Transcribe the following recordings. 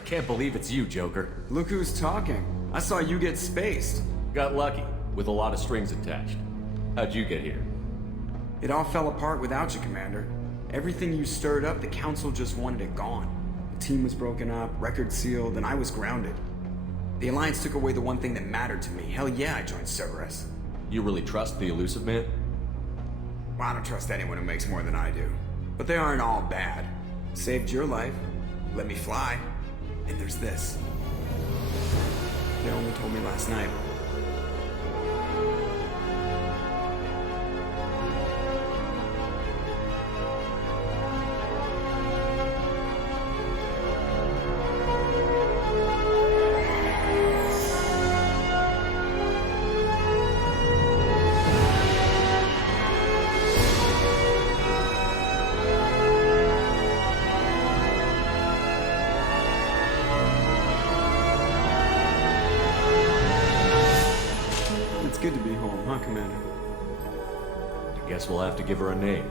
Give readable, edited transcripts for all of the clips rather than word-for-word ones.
I can't believe it's you, Joker. Look who's talking. I saw you get spaced. Got lucky, with a lot of strings attached. How'd you get here? It all fell apart without you, Commander. Everything you stirred up, the Council just wanted it gone. The team was broken up, record sealed, and I was grounded. The Alliance took away the one thing that mattered to me. Hell yeah, I joined Cerberus. You really trust the Elusive Man? Well, I don't trust anyone who makes more than I do. But they aren't all bad. Saved your life, let me fly, and there's this. They only told me last night. Good to be home, huh, Commander? I guess we'll have to give her a name.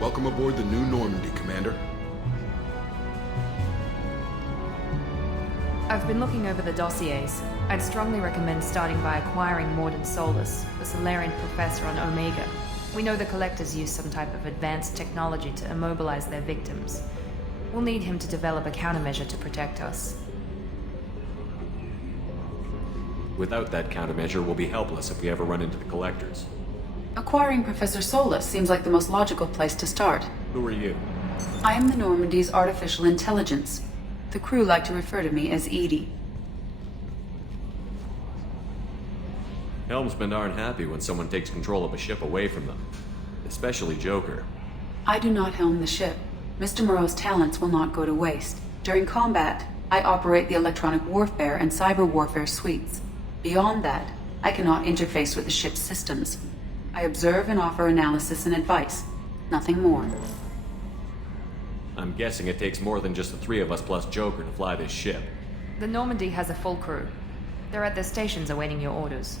Welcome aboard the new Normandy, Commander. I've been looking over the dossiers. I'd strongly recommend starting by acquiring Morden Solus, the Solarian professor on Omega. We know the Collectors use some type of advanced technology to immobilize their victims. We'll need him to develop a countermeasure to protect us. Without that countermeasure, we'll be helpless if we ever run into the Collectors. Acquiring Professor Solus seems like the most logical place to start. Who are you? I am the Normandy's artificial intelligence. The crew like to refer to me as Edie. Helmsmen aren't happy when someone takes control of a ship away from them. Especially Joker. I do not helm the ship. Mr. Moreau's talents will not go to waste. During combat, I operate the electronic warfare and cyber warfare suites. Beyond that, I cannot interface with the ship's systems. I observe and offer analysis and advice. Nothing more. I'm guessing it takes more than just the three of us plus Joker to fly this ship. The Normandy has a full crew. They're at their stations awaiting your orders.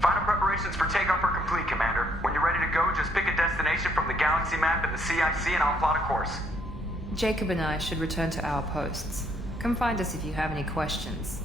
Final preparations for takeoff are complete, Commander. When you're ready to go, just pick a destination from the galaxy map and the CIC and I'll plot a course. Jacob and I should return to our posts. Come find us if you have any questions.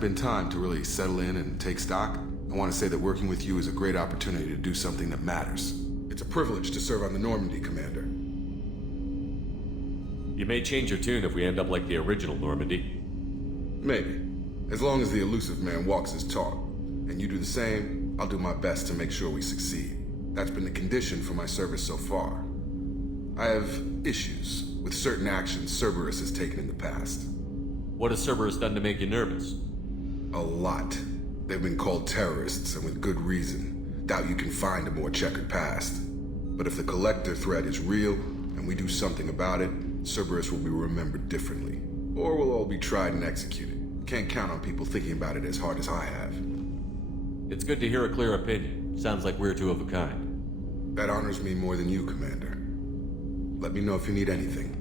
hasn't been time to really settle in and take stock, I want to say that working with you is a great opportunity to do something that matters. It's a privilege to serve on the Normandy, Commander. You may change your tune if we end up like the original Normandy. Maybe. As long as the elusive man walks his talk. And you do the same, I'll do my best to make sure we succeed. That's been the condition for my service so far. I have issues with certain actions Cerberus has taken in the past. What has Cerberus done to make you nervous? A lot. They've been called terrorists, and with good reason. Doubt you can find a more checkered past. But if the collector threat is real, and we do something about it, Cerberus will be remembered differently. Or we'll all be tried and executed. Can't count on people thinking about it as hard as I have. It's good to hear a clear opinion. Sounds like we're two of a kind. That honors me more than you, Commander. Let me know if you need anything.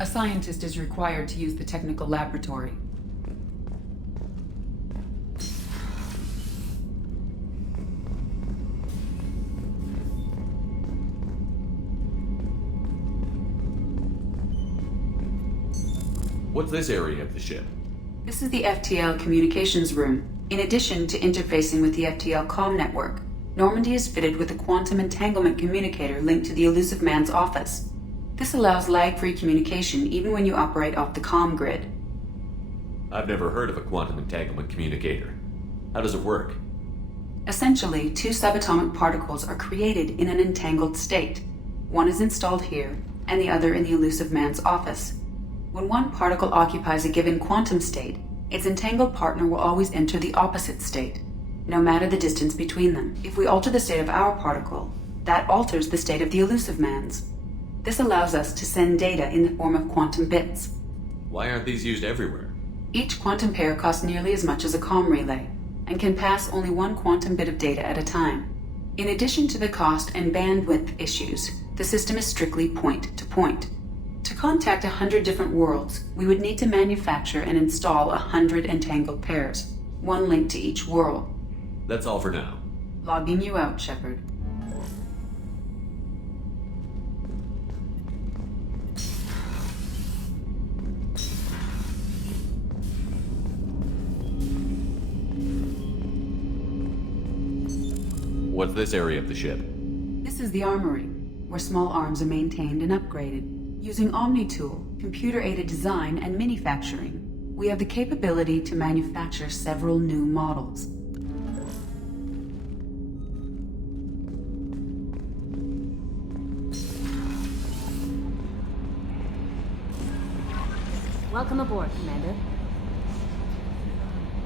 A scientist is required to use the technical laboratory. What's this area of the ship? This is the FTL communications room. In addition to interfacing with the FTL comm network, Normandy is fitted with a quantum entanglement communicator linked to the elusive man's office. This allows lag-free communication even when you operate off the comm grid. I've never heard of a quantum entanglement communicator. How does it work? Essentially, two subatomic particles are created in an entangled state. One is installed here, and the other in the elusive man's office. When one particle occupies a given quantum state, its entangled partner will always enter the opposite state, no matter the distance between them. If we alter the state of our particle, that alters the state of the elusive man's. This allows us to send data in the form of quantum bits. Why aren't these used everywhere? Each quantum pair costs nearly as much as a comm relay, and can pass only one quantum bit of data at a time. In addition to the cost and bandwidth issues, the system is strictly point-to-point. To contact 100 different worlds, we would need to manufacture and install 100 entangled pairs, one link to each world. That's all for now. Logging you out, Shepard. What's this area of the ship? This is the armory, where small arms are maintained and upgraded. Using Omni-Tool, computer-aided design, and manufacturing, we have the capability to manufacture several new models. Welcome aboard, Commander.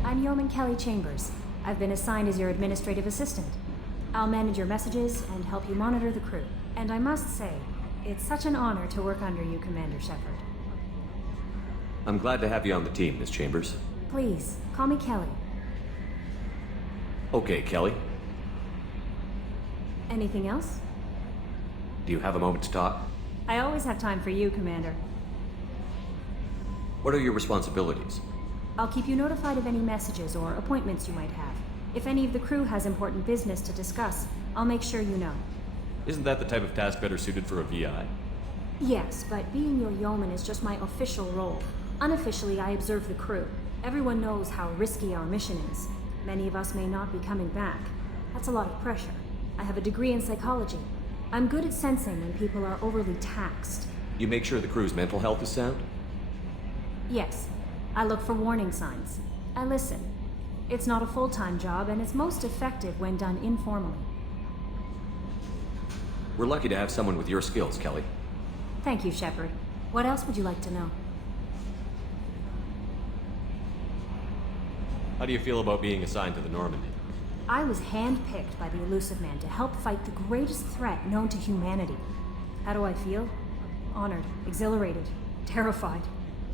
I'm Yeoman Kelly Chambers. I've been assigned as your administrative assistant. I'll manage your messages and help you monitor the crew. And I must say, it's such an honor to work under you, Commander Shepard. I'm glad to have you on the team, Miss Chambers. Please, call me Kelly. Okay, Kelly. Anything else? Do you have a moment to talk? I always have time for you, Commander. What are your responsibilities? I'll keep you notified of any messages or appointments you might have. If any of the crew has important business to discuss, I'll make sure you know. Isn't that the type of task better suited for a VI? Yes, but being your yeoman is just my official role. Unofficially, I observe the crew. Everyone knows how risky our mission is. Many of us may not be coming back. That's a lot of pressure. I have a degree in psychology. I'm good at sensing when people are overly taxed. You make sure the crew's mental health is sound? Yes. I look for warning signs. I listen. It's not a full-time job, and it's most effective when done informally. We're lucky to have someone with your skills, Kelly. Thank you, Shepard. What else would you like to know? How do you feel about being assigned to the Normandy? I was handpicked by the elusive man to help fight the greatest threat known to humanity. How do I feel? Honored, exhilarated, terrified.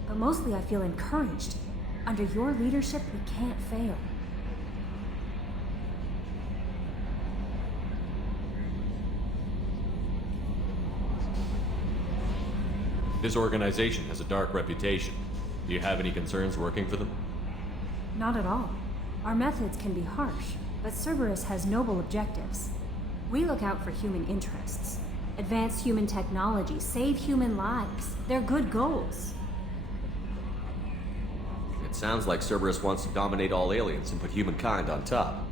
But mostly I feel encouraged. Under your leadership, we can't fail. This organization has a dark reputation. Do you have any concerns working for them? Not at all. Our methods can be harsh, but Cerberus has noble objectives. We look out for human interests. Advance human technology, save human lives. They're good goals. It sounds like Cerberus wants to dominate all aliens and put humankind on top.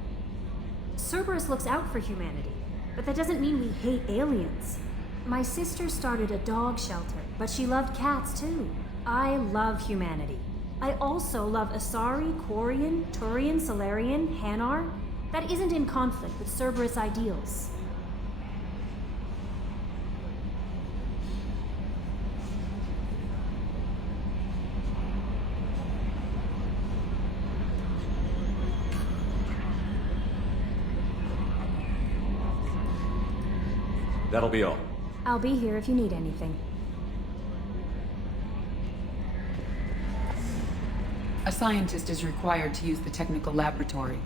Cerberus looks out for humanity, but that doesn't mean we hate aliens. My sister started a dog shelter, but she loved cats too. I love humanity. I also love Asari, Quarian, Turian, Solarian, Hanar. That isn't in conflict with Cerberus ideals. That'll be all. I'll be here if you need anything. A scientist is required to use the technical laboratory.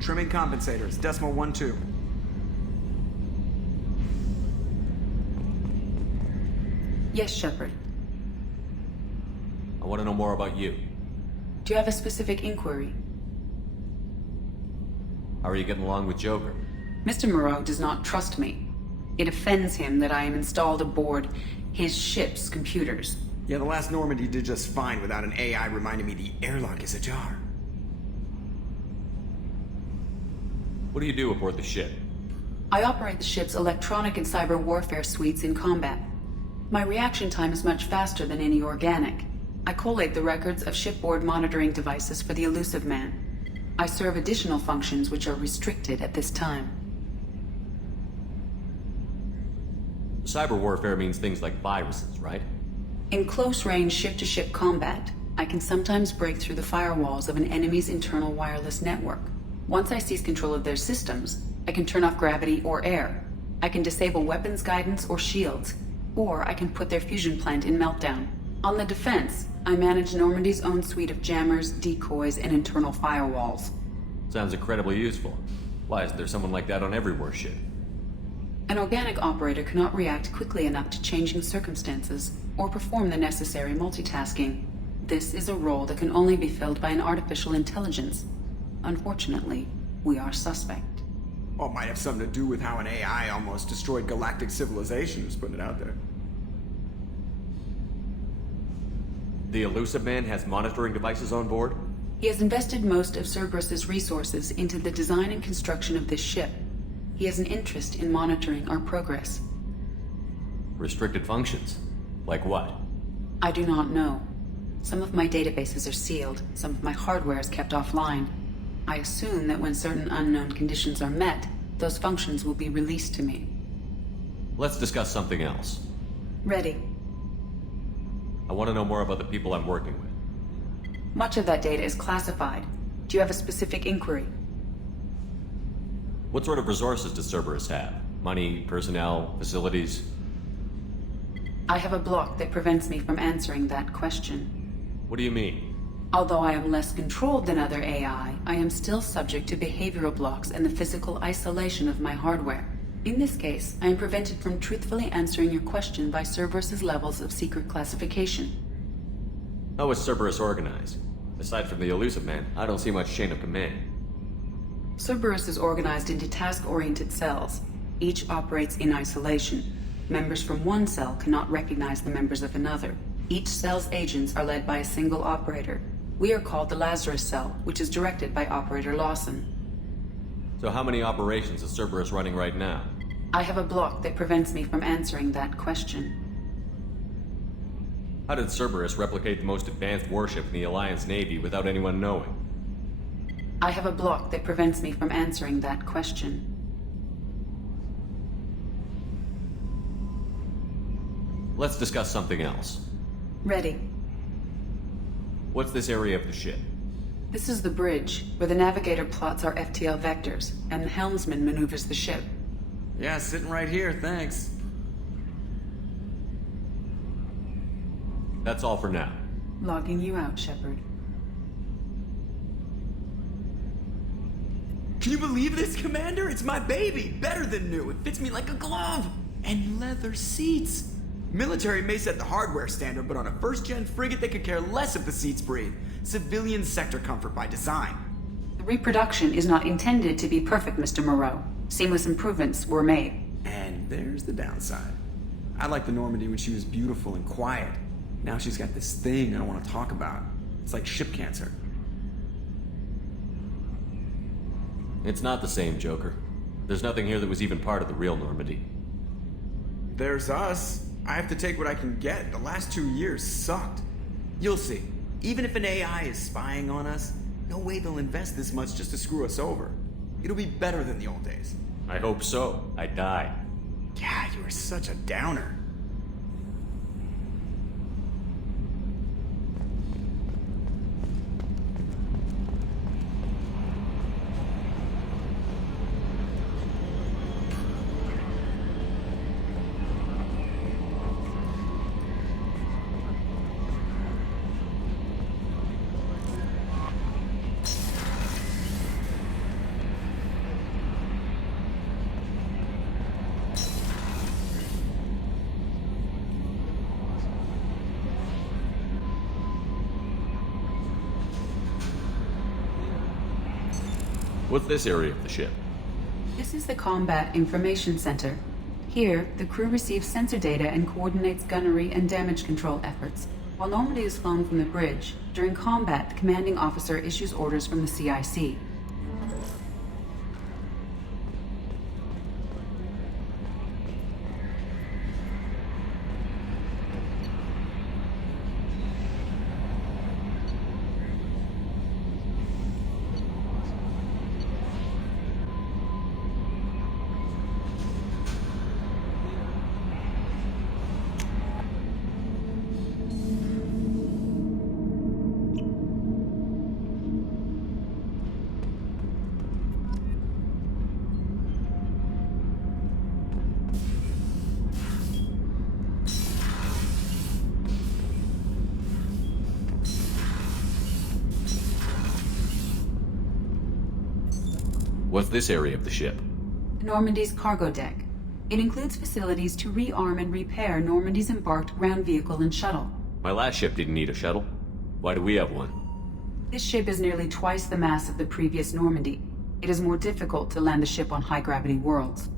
Trimming compensators, decimal 1-2. Yes, Shepard. I want to know more about you. Do you have a specific inquiry? How are you getting along with Joker? Mr. Moreau does not trust me. It offends him that I am installed aboard his ship's computers. Yeah, the last Normandy did just fine without an AI reminding me the airlock is ajar. What do you do aboard the ship? I operate the ship's electronic and cyber warfare suites in combat. My reaction time is much faster than any organic. I collate the records of shipboard monitoring devices for the Elusive Man. I serve additional functions which are restricted at this time. Cyber warfare means things like viruses, right? In close-range ship-to-ship combat, I can sometimes break through the firewalls of an enemy's internal wireless network. Once I seize control of their systems, I can turn off gravity or air. I can disable weapons guidance or shields, or I can put their fusion plant in meltdown. On the defense, I manage Normandy's own suite of jammers, decoys, and internal firewalls. Sounds incredibly useful. Why isn't there someone like that on every warship? An organic operator cannot react quickly enough to changing circumstances or perform the necessary multitasking. This is a role that can only be filled by an artificial intelligence. Unfortunately, we are suspect. Well, it might have something to do with how an AI almost destroyed galactic civilization, who's putting it out there. The Elusive Man has monitoring devices on board? He has invested most of Cerberus's resources into the design and construction of this ship. He has an interest in monitoring our progress. Restricted functions? Like what? I do not know. Some of my databases are sealed, some of my hardware is kept offline. I assume that when certain unknown conditions are met, those functions will be released to me. Let's discuss something else. Ready. I want to know more about the people I'm working with. Much of that data is classified. Do you have a specific inquiry? What sort of resources does Cerberus have? Money, personnel, facilities? I have a block that prevents me from answering that question. What do you mean? Although I am less controlled than other AI, I am still subject to behavioral blocks and the physical isolation of my hardware. In this case, I am prevented from truthfully answering your question by Cerberus's levels of secret classification. How is Cerberus organized? Aside from the Elusive Man, I don't see much chain of command. Cerberus is organized into task-oriented cells. Each operates in isolation. Members from one cell cannot recognize the members of another. Each cell's agents are led by a single operator. We are called the Lazarus Cell, which is directed by Operator Lawson. So how many operations is Cerberus running right now? I have a block that prevents me from answering that question. How did Cerberus replicate the most advanced warship in the Alliance Navy without anyone knowing? I have a block that prevents me from answering that question. Let's discuss something else. Ready. What's this area of the ship? This is the bridge, where the navigator plots our FTL vectors, and the helmsman maneuvers the ship. Yeah, sitting right here, thanks. That's all for now. Logging you out, Shepard. Can you believe this, Commander? It's my baby! Better than new. It fits me like a glove! And leather seats! Military may set the hardware standard, but on a first-gen frigate they could care less if the seats breathe. Civilian sector comfort by design. The reproduction is not intended to be perfect, Mr. Moreau. Seamless improvements were made. And there's the downside. I liked the Normandy when she was beautiful and quiet. Now she's got this thing I don't want to talk about. It's like ship cancer. It's not the same, Joker. There's nothing here that was even part of the real Normandy. There's us. I have to take what I can get. The last 2 years sucked. You'll see. Even if an AI is spying on us, no way they'll invest this much just to screw us over. It'll be better than the old days. I hope so. I died. God, you are such a downer. What's this area of the ship? This is the Combat Information Center. Here, the crew receives sensor data and coordinates gunnery and damage control efforts. While Normandy is flown from the bridge, during combat, the commanding officer issues orders from the CIC. What's this area of the ship? Normandy's cargo deck. It includes facilities to rearm and repair Normandy's embarked ground vehicle and shuttle. My last ship didn't need a shuttle. Why do we have one? This ship is nearly twice the mass of the previous Normandy. It is more difficult to land the ship on high-gravity worlds.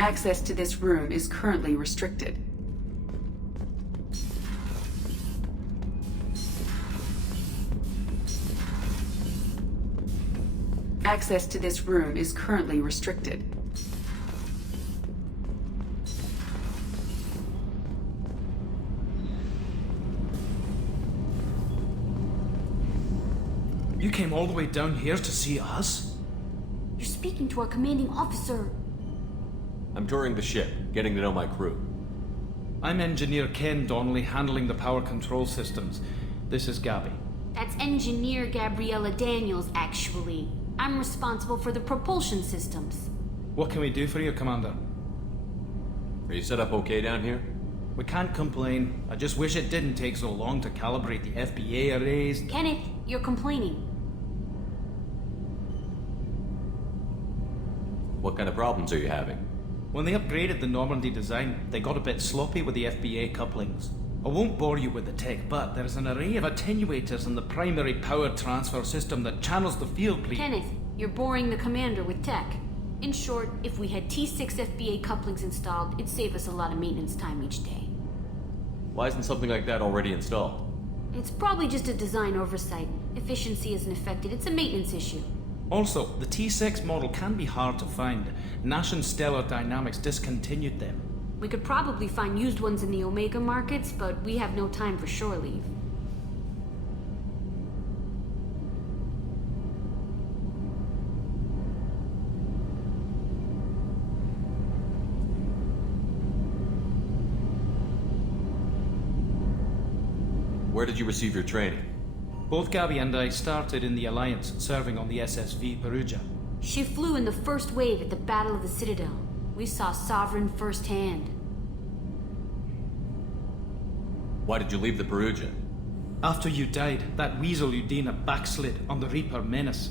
Access to this room is currently restricted. Access to this room is currently restricted. You came all the way down here to see us? You're speaking to our commanding officer. I'm touring the ship, getting to know my crew. I'm Engineer Ken Donnelly, handling the power control systems. This is Gabby. That's Engineer Gabriella Daniels, actually. I'm responsible for the propulsion systems. What can we do for you, Commander? Are you set up okay down here? We can't complain. I just wish it didn't take so long to calibrate the FBA arrays. Kenneth, you're complaining. What kind of problems are you having? When they upgraded the Normandy design, they got a bit sloppy with the FBA couplings. I won't bore you with the tech, but there's an array of attenuators in the primary power transfer system that channels the field, please. Kenneth, you're boring the commander with tech. In short, if we had T6 FBA couplings installed, it'd save us a lot of maintenance time each day. Why isn't something like that already installed? It's probably just a design oversight. Efficiency isn't affected, it's a maintenance issue. Also, the T6 model can be hard to find. Nash and Stellar Dynamics discontinued them. We could probably find used ones in the Omega markets, but we have no time for shore leave. Where did you receive your training? Both Gabby and I started in the Alliance, serving on the SSV Perugia. She flew in the first wave at the Battle of the Citadel. We saw Sovereign firsthand. Why did you leave the Perugia? After you died, that weasel Udina backslid on the Reaper Menace.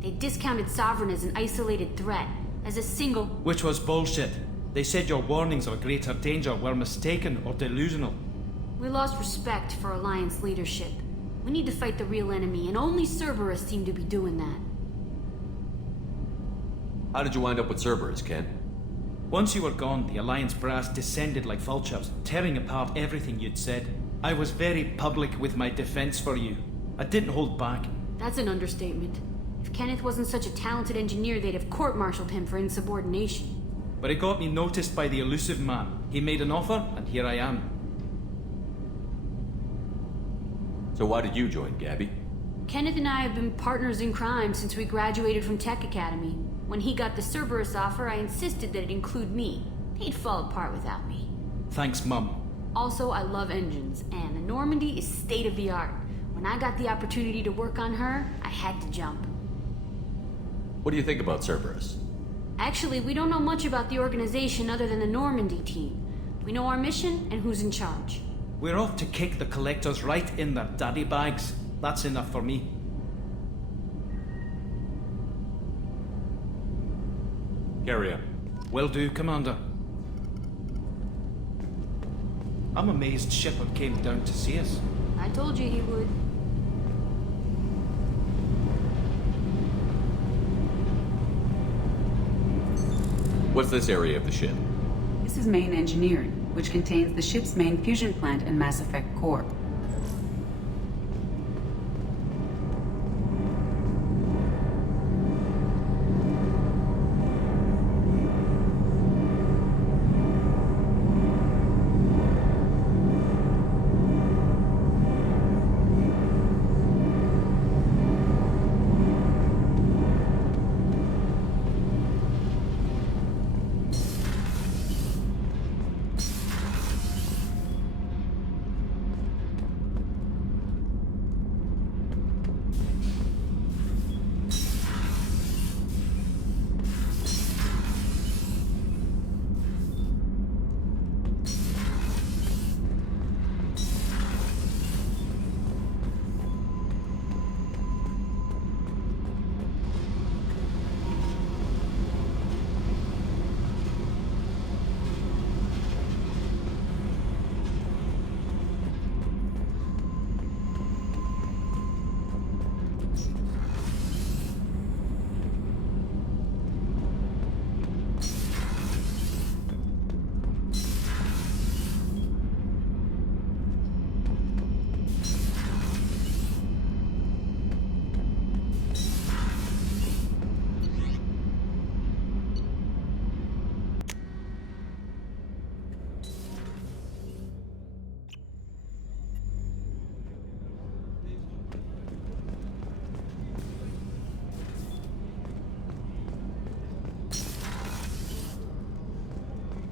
They discounted Sovereign as an isolated threat, as a single... Which was bullshit. They said your warnings of greater danger were mistaken or delusional. We lost respect for Alliance leadership. We need to fight the real enemy, and only Cerberus seemed to be doing that. How did you wind up with Cerberus, Ken? Once you were gone, the Alliance brass descended like vultures, tearing apart everything you'd said. I was very public with my defense for you. I didn't hold back. That's an understatement. If Kenneth wasn't such a talented engineer, they'd have court-martialed him for insubordination. But it got me noticed by the elusive man. He made an offer, and here I am. So why did you join, Gabby? Kenneth and I have been partners in crime since we graduated from Tech Academy. When he got the Cerberus offer, I insisted that it include me. He'd fall apart without me. Thanks, Mum. Also, I love engines, and the Normandy is state-of-the-art. When I got the opportunity to work on her, I had to jump. What do you think about Cerberus? Actually, we don't know much about the organization other than the Normandy team. We know our mission and who's in charge. We're off to kick the collectors right in their daddy bags. That's enough for me. Carry on. Will do, Commander. I'm amazed Shepard came down to see us. I told you he would. What's this area of the ship? This is main engineering, which contains the ship's main fusion plant and Mass Effect core.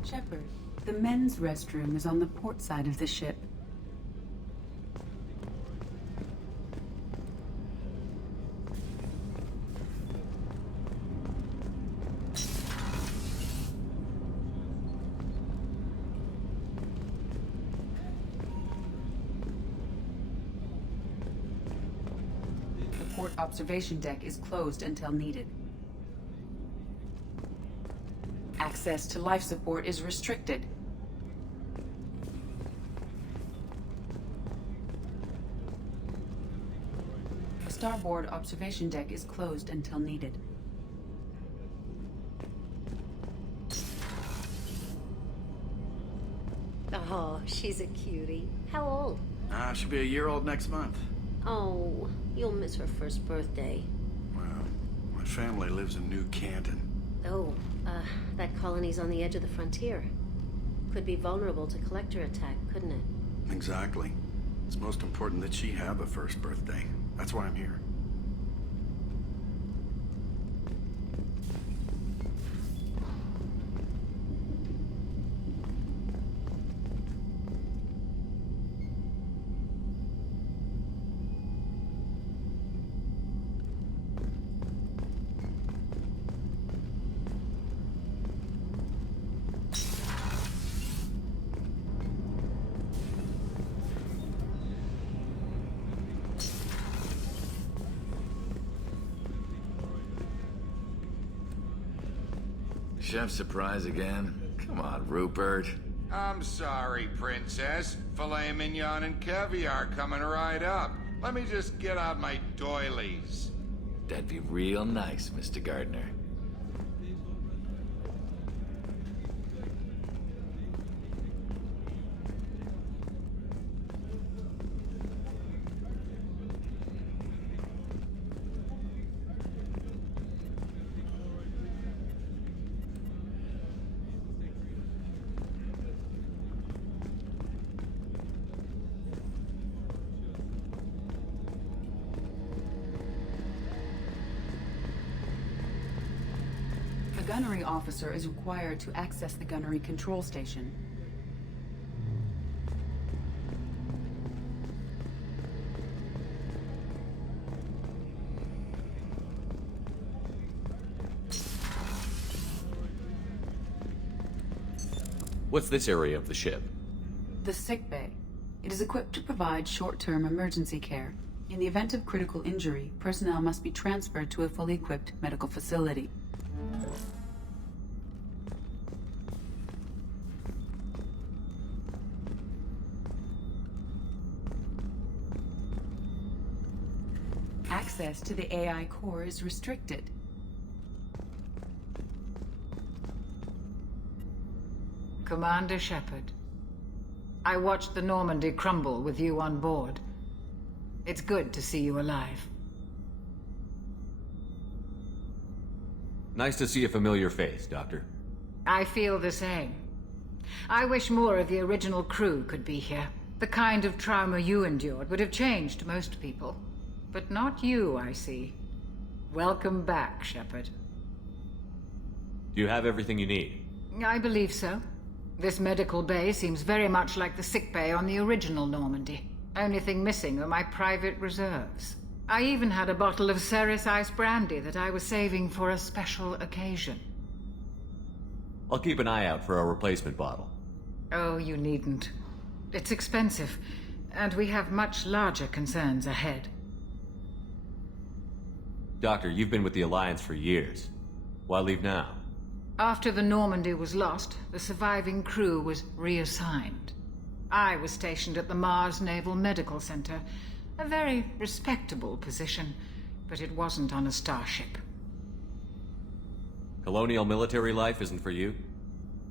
Shepard, the men's restroom is on the port side of the ship. The port observation deck is closed until needed. Access to life support is restricted. starboard observation deck is closed until needed. Oh, she's a cutie. How old? She'll be a year old next month. Oh, you'll miss her first birthday. Well, my family lives in New Canton. Oh, that colony's on the edge of the frontier. Could be vulnerable to collector attack, couldn't it? Exactly. It's most important that she have a first birthday. That's why I'm here. Chef surprise again? Come on, Rupert. I'm sorry, Princess. Filet mignon and caviar coming right up. Let me just get out my doilies. That'd be real nice, Mr. Gardner. The gunnery officer is required to access the gunnery control station. What's this area of the ship? The sick bay. It is equipped to provide short-term emergency care. In the event of critical injury, personnel must be transferred to a fully equipped medical facility. Access to the AI core is restricted. Commander Shepard, I watched the Normandy crumble with you on board. It's good to see you alive. Nice to see a familiar face, Doctor. I feel the same. I wish more of the original crew could be here. The kind of trauma you endured would have changed most people. But not you, I see. Welcome back, Shepard. Do you have everything you need? I believe so. This medical bay seems very much like the sick bay on the original Normandy. Only thing missing are my private reserves. I even had a bottle of Ceres Ice brandy that I was saving for a special occasion. I'll keep an eye out for a replacement bottle. Oh, you needn't. It's expensive, and we have much larger concerns ahead. Doctor, you've been with the Alliance for years. Why leave now? After the Normandy was lost, the surviving crew was reassigned. I was stationed at the Mars Naval Medical Center, a very respectable position, but it wasn't on a starship. Colonial military life isn't for you?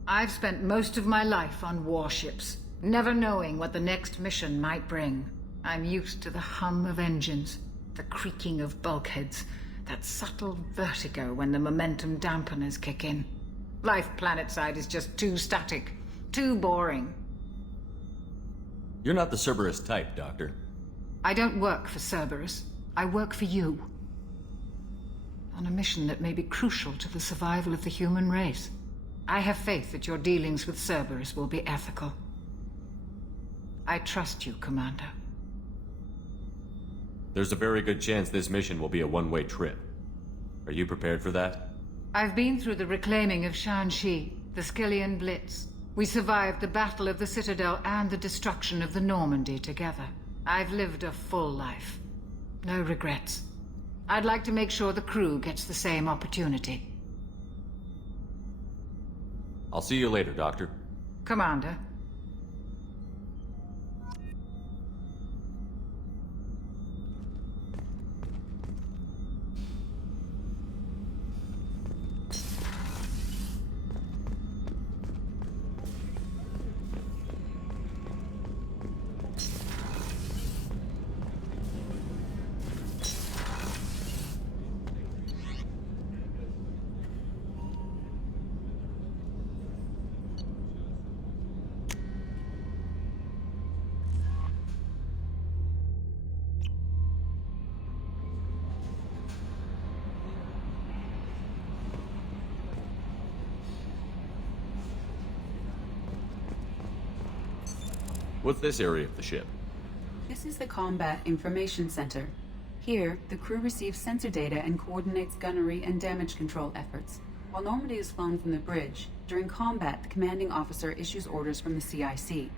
I've spent most of my life on warships, never knowing what the next mission might bring. I'm used to the hum of engines, the creaking of bulkheads, that subtle vertigo when the momentum dampeners kick in. Life planetside is just too static, too boring. You're not the Cerberus type, Doctor. I don't work for Cerberus. I work for you. On a mission that may be crucial to the survival of the human race. I have faith that your dealings with Cerberus will be ethical. I trust you, Commander. There's a very good chance this mission will be a one-way trip. Are you prepared for that? I've been through the reclaiming of Shanxi, the Skillian Blitz. We survived the Battle of the Citadel and the destruction of the Normandy together. I've lived a full life. No regrets. I'd like to make sure the crew gets the same opportunity. I'll see you later, Doctor. Commander. What's this area of the ship? This is the Combat Information Center. Here, the crew receives sensor data and coordinates gunnery and damage control efforts. While Normandy is flown from the bridge, during combat, the commanding officer issues orders from the CIC.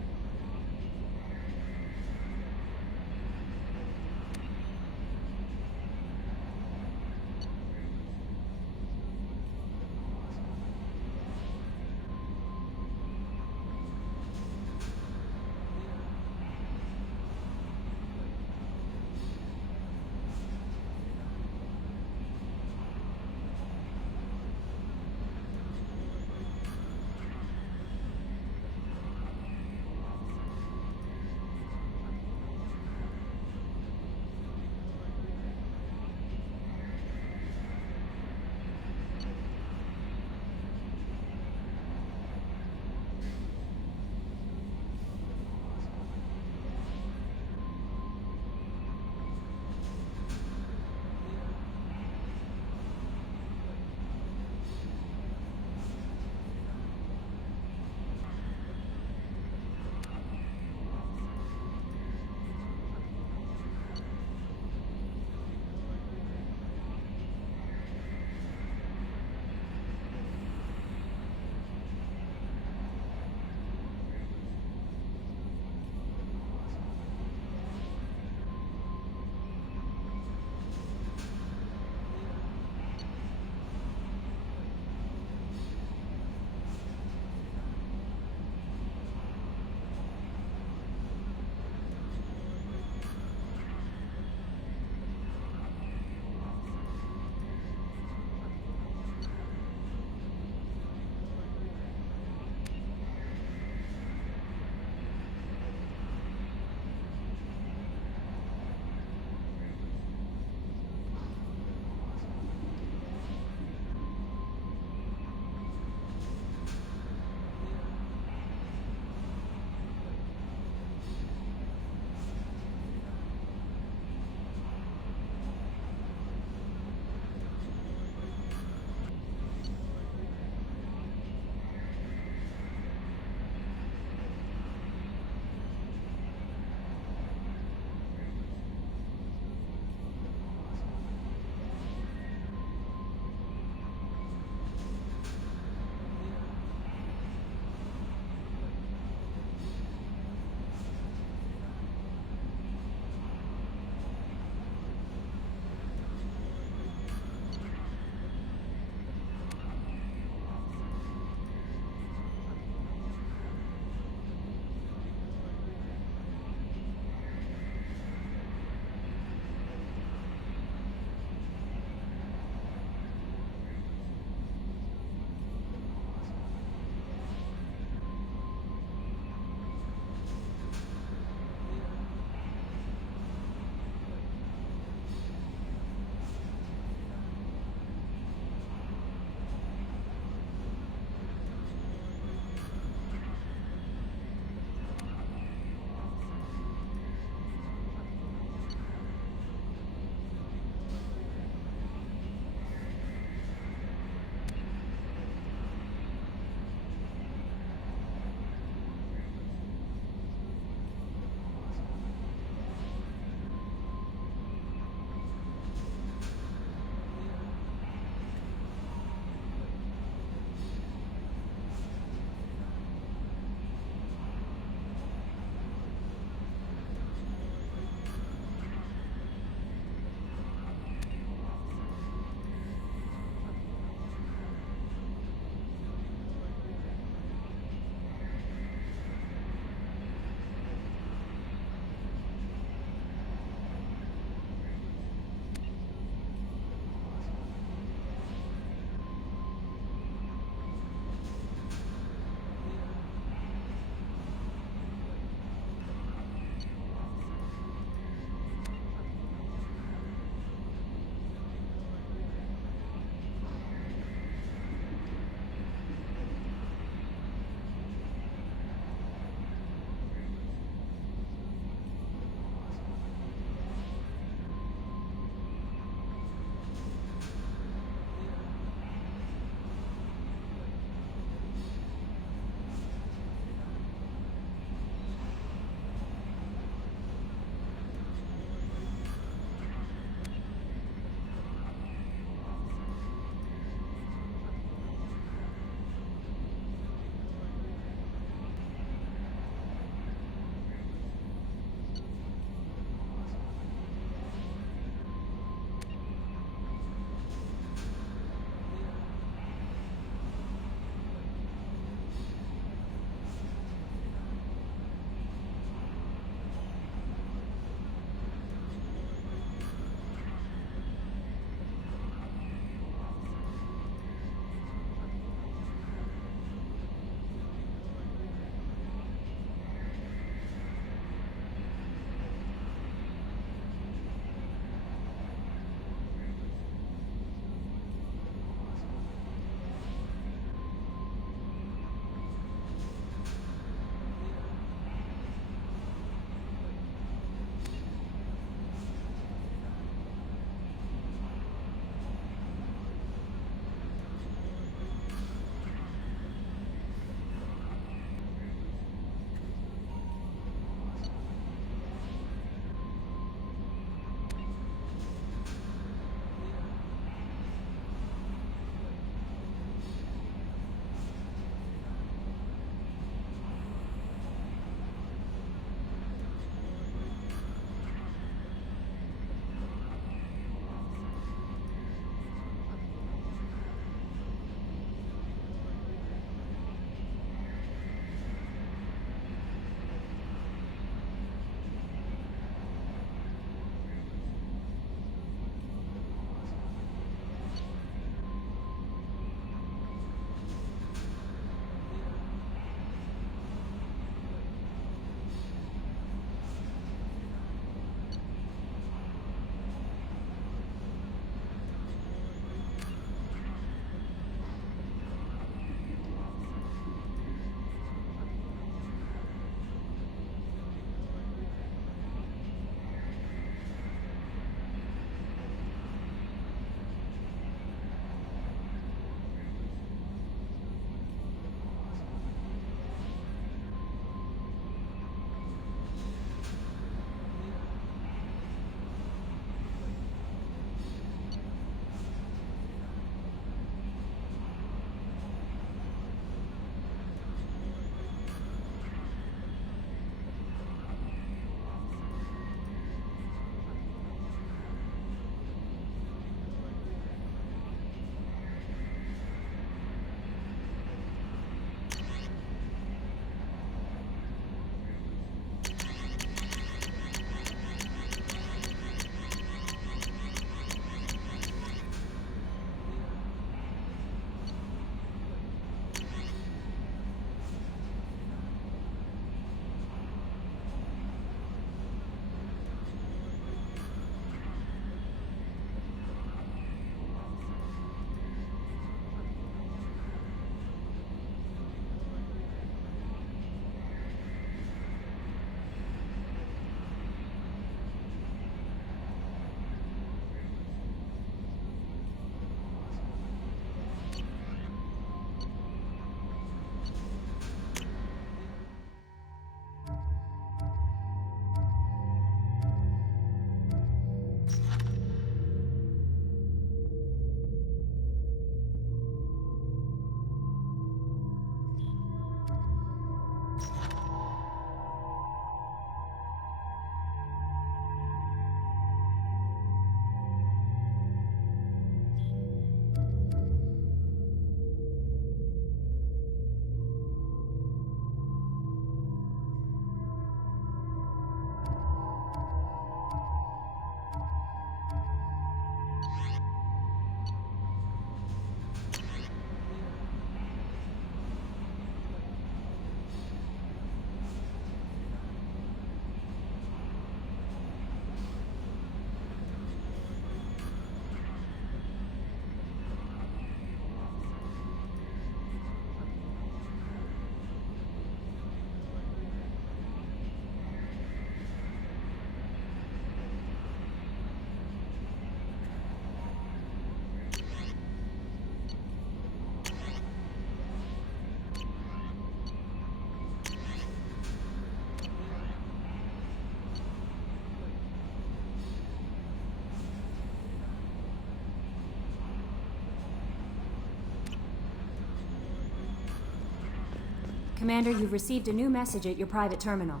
Commander, you've received a new message at your private terminal.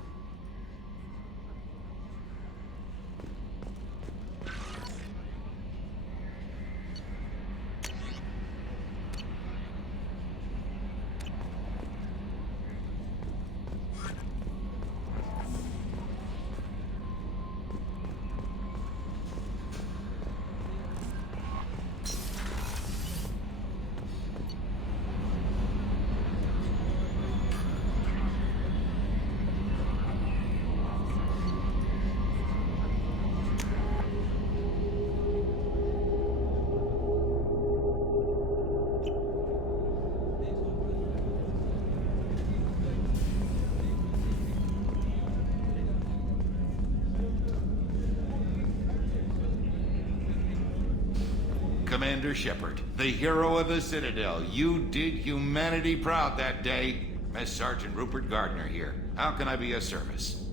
Commander Shepard, the hero of the Citadel. You did humanity proud that day. Mess Sergeant Rupert Gardner here. How can I be of service?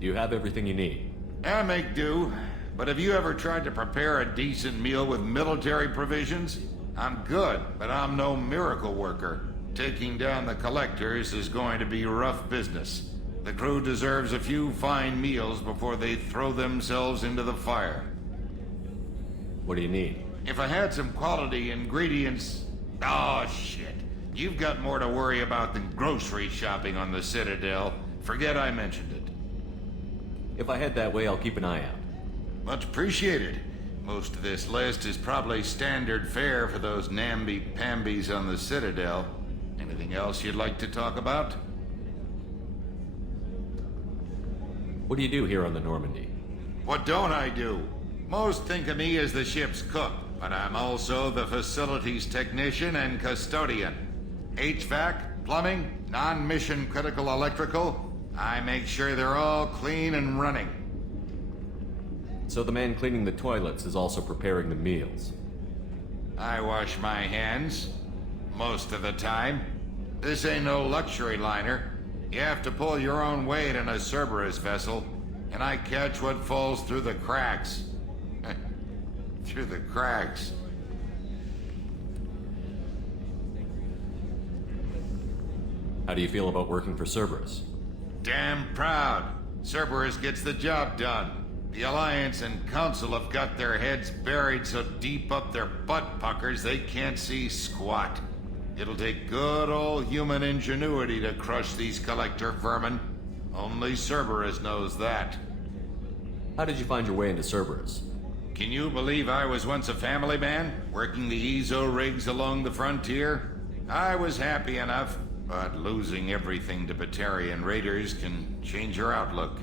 Do you have everything you need? I make do. But have you ever tried to prepare a decent meal with military provisions? I'm good, but I'm no miracle worker. Taking down the collectors is going to be rough business. The crew deserves a few fine meals before they throw themselves into the fire. What do you need? If I had some quality ingredients... Oh, shit. You've got more to worry about than grocery shopping on the Citadel. Forget I mentioned it. If I head that way, I'll keep an eye out. Much appreciated. Most of this list is probably standard fare for those namby-pambies on the Citadel. Anything else you'd like to talk about? What do you do here on the Normandy? What don't I do? Most think of me as the ship's cook, but I'm also the facilities technician and custodian. HVAC, plumbing, non-mission critical electrical. I make sure they're all clean and running. So the man cleaning the toilets is also preparing the meals. I wash my hands. Most of the time. This ain't no luxury liner. You have to pull your own weight in a Cerberus vessel, and I catch what falls through the cracks. Through the cracks. How do you feel about working for Cerberus? Damn proud. Cerberus gets the job done. The Alliance and Council have got their heads buried so deep up their butt puckers they can't see squat. It'll take good old human ingenuity to crush these collector vermin. Only Cerberus knows that. How did you find your way into Cerberus? Can you believe I was once a family man, working the EZO rigs along the frontier? I was happy enough, but losing everything to Batarian raiders can change your outlook.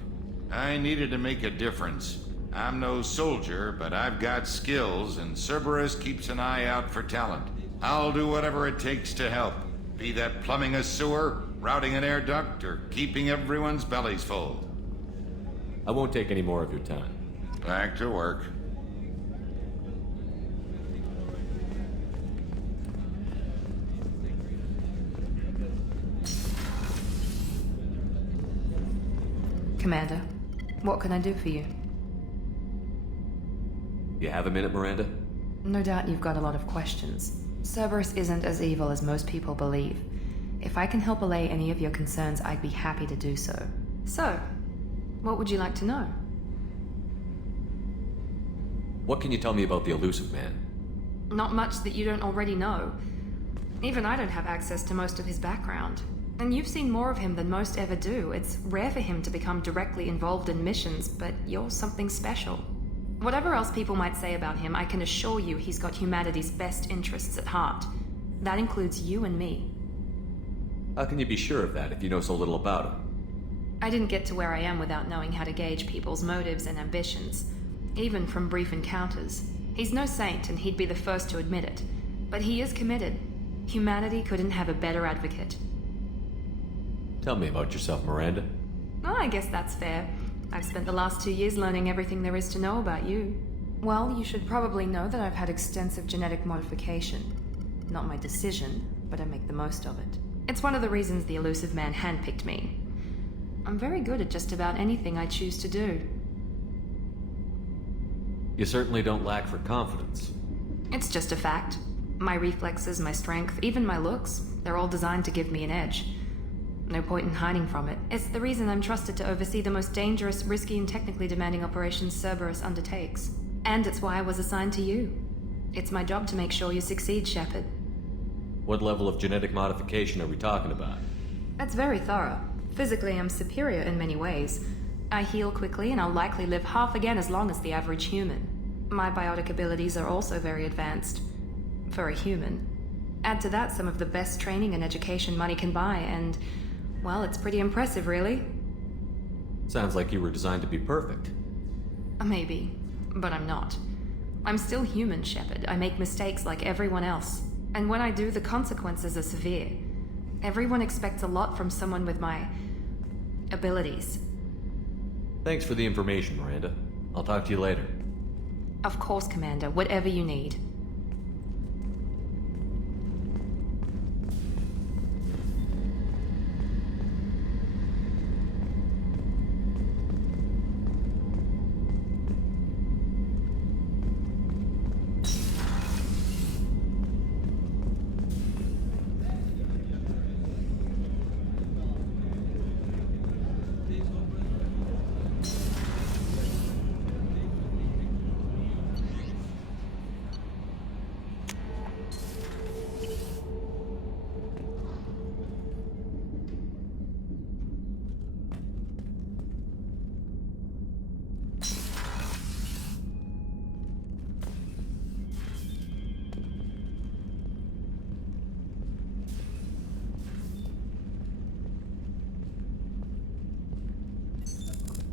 I needed to make a difference. I'm no soldier, but I've got skills, and Cerberus keeps an eye out for talent. I'll do whatever it takes to help. Be that plumbing a sewer, routing an air duct, or keeping everyone's bellies full. I won't take any more of your time. Back to work. Commander, what can I do for you? You have a minute, Miranda? No doubt you've got a lot of questions. Cerberus isn't as evil as most people believe. If I can help allay any of your concerns, I'd be happy to do so. So, what would you like to know? What can you tell me about the elusive man? Not much that you don't already know. Even I don't have access to most of his background. And you've seen more of him than most ever do. It's rare for him to become directly involved in missions, but you're something special. Whatever else people might say about him, I can assure you he's got humanity's best interests at heart. That includes you and me. How can you be sure of that if you know so little about him? I didn't get to where I am without knowing how to gauge people's motives and ambitions, even from brief encounters. He's no saint, and he'd be the first to admit it. But he is committed. Humanity couldn't have a better advocate. Tell me about yourself, Miranda. Oh, I guess that's fair. I've spent the last 2 years learning everything there is to know about you. Well, you should probably know that I've had extensive genetic modification. Not my decision, but I make the most of it. It's one of the reasons the elusive man handpicked me. I'm very good at just about anything I choose to do. You certainly don't lack for confidence. It's just a fact. My reflexes, my strength, even my looks, they're all designed to give me an edge. No point in hiding from it. It's the reason I'm trusted to oversee the most dangerous, risky, and technically demanding operations Cerberus undertakes. And it's why I was assigned to you. It's my job to make sure you succeed, Shepard. What level of genetic modification are we talking about? That's very thorough. Physically, I'm superior in many ways. I heal quickly, and I'll likely live half again as long as the average human. My biotic abilities are also very advanced. For a human. Add to that some of the best training and education money can buy, and, well, it's pretty impressive, really. Sounds like you were designed to be perfect. Maybe, but I'm not. I'm still human, Shepard. I make mistakes like everyone else. And when I do, the consequences are severe. Everyone expects a lot from someone with my abilities. Thanks for the information, Miranda. I'll talk to you later. Of course, Commander. Whatever you need.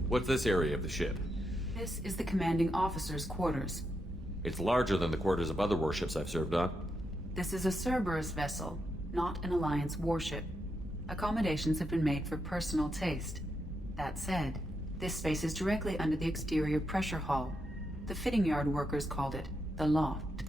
What's this area of the ship? This is the commanding officer's quarters. It's larger than the quarters of other warships I've served on. This is a Cerberus vessel, not an Alliance warship. Accommodations have been made for personal taste. That said, this space is directly under the exterior pressure hull. The fitting yard workers called it the loft.